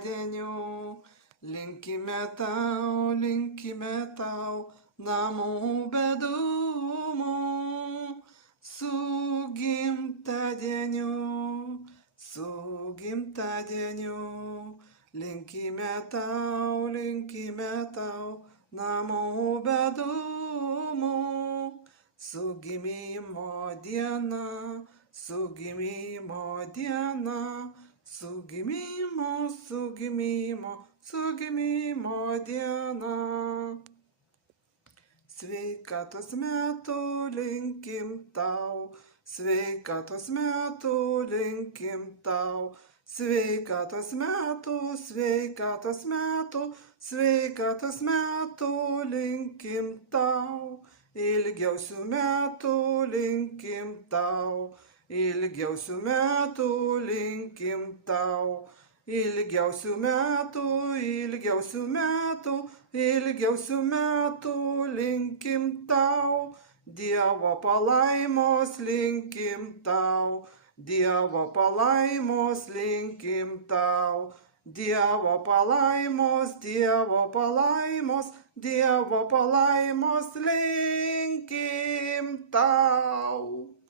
gimtadieniu. Linkime tau namų be dūmų. Su gimtadieniu, su gimtadieniu. Linkime tau namų be dūmų. Su gimimo diena, su gimimo diena, su gimimo diena. Sveikatos metų linkim tau, sveikatos metų linkim tau. Sveikatos metų linkim tau. Ilgiausių metų linkim tau, ilgiausių metų linkim tau. Ilgiausių metų linkim tau. Dievo palaimos linkim tau, Dievo palaimos linkim tau. Dievo palaimos linkim tau.